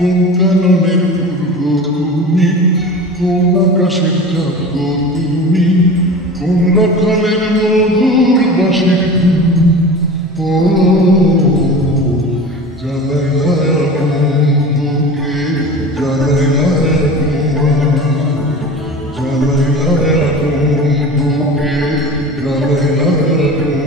কোন কাননের পূর্ব তুমি, কোন আকাশের চাঁদ গো তুমি, কোন রাখালের মধুর বাঁশির ধুন। ও জ্বালাইয়া আগুন বুকে, জ্বালাইয়া আগুন, জ্বালাইয়া আগুন বুকে, জ্বালাইয়া আগুন।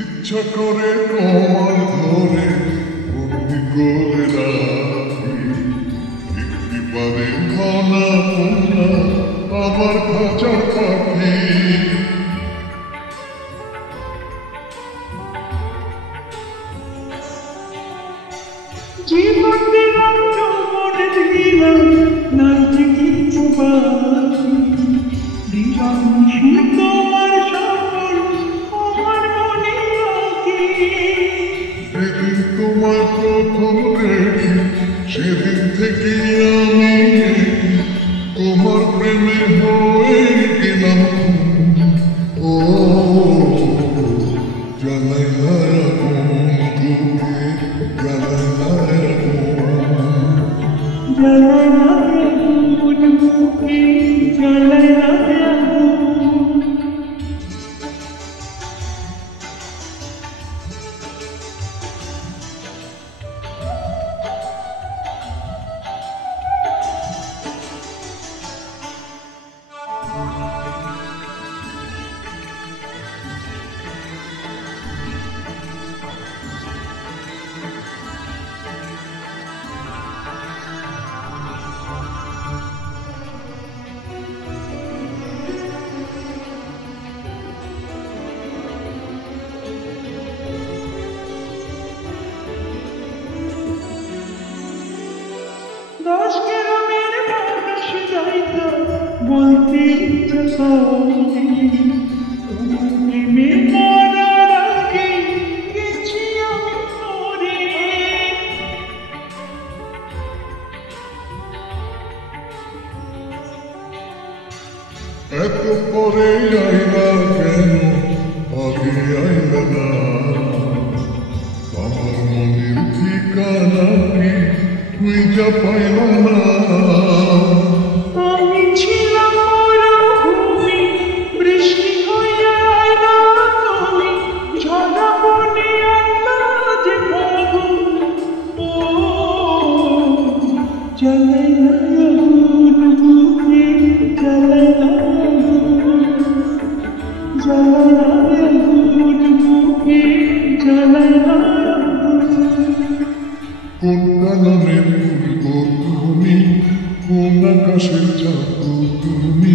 ইচ্ছা করে তোমার ঘরে বন্দি করে রাখি, একটি পারে ঘনা মোনা আমার খাঁচার পাখি। জীবন দিলাম, যৌবন দিলাম, নাই যে কিছু বাকি। দিলাম তোমার সকল আমার মনে রাখি। যেদিন তোমার প্রথম দেখি, সেদিন থেকে আমি তোমার প্রেমে হয়ে গেলাম। ও জ্বালাইয়া আগুন বুকে, জ্বালাইয়া আগুন, জ্বালাইয়া আগুন বুকে, জ্বালাইয়া আগুন। দশ গ্রামের মানুষ যাইতো বলতে ইচ্ছা করে, তোমার প্রেমে মরার আগে গেছি আমি মরে। এত পরে আইলা কেন, আগে আইলা না? আমার মনের ঠিকানা কি খুঁজা পাইলা না? আমি ছিলাম মরুভূমি, বৃষ্টি হইয়া আইলা তুমি, ঝরা বনে আইলা যে ফাগুন। ও জ্বালাইয়া আগুন বুকে, জ্বালাইয়া আগুন, জ্বালাইয়া আগুন বুকে, জ্বালাইয়া আগুন। কোন কাননের ফুল তুমি, কোন আকাশের চাঁদ তুমি,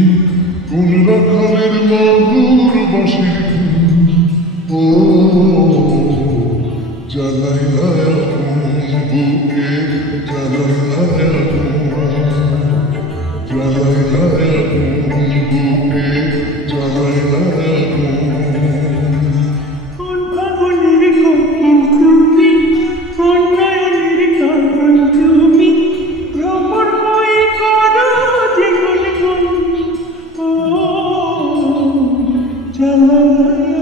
কোন রাখালের মধুর বাঁশির ধুন। ও জ্বালাইয়া আগুন বুকে, জ্বালাইয়া আগুন, জ্বালাইয়া আগুন বুকে, জ্বালাইয়া আগুন। কোন ফাগুনের কোকিল তুমি, কোন নয়নের কাঁদন তুমি, ভ্রমর হয়ে করো যে গুনগুন। ও জ্বালাইয়া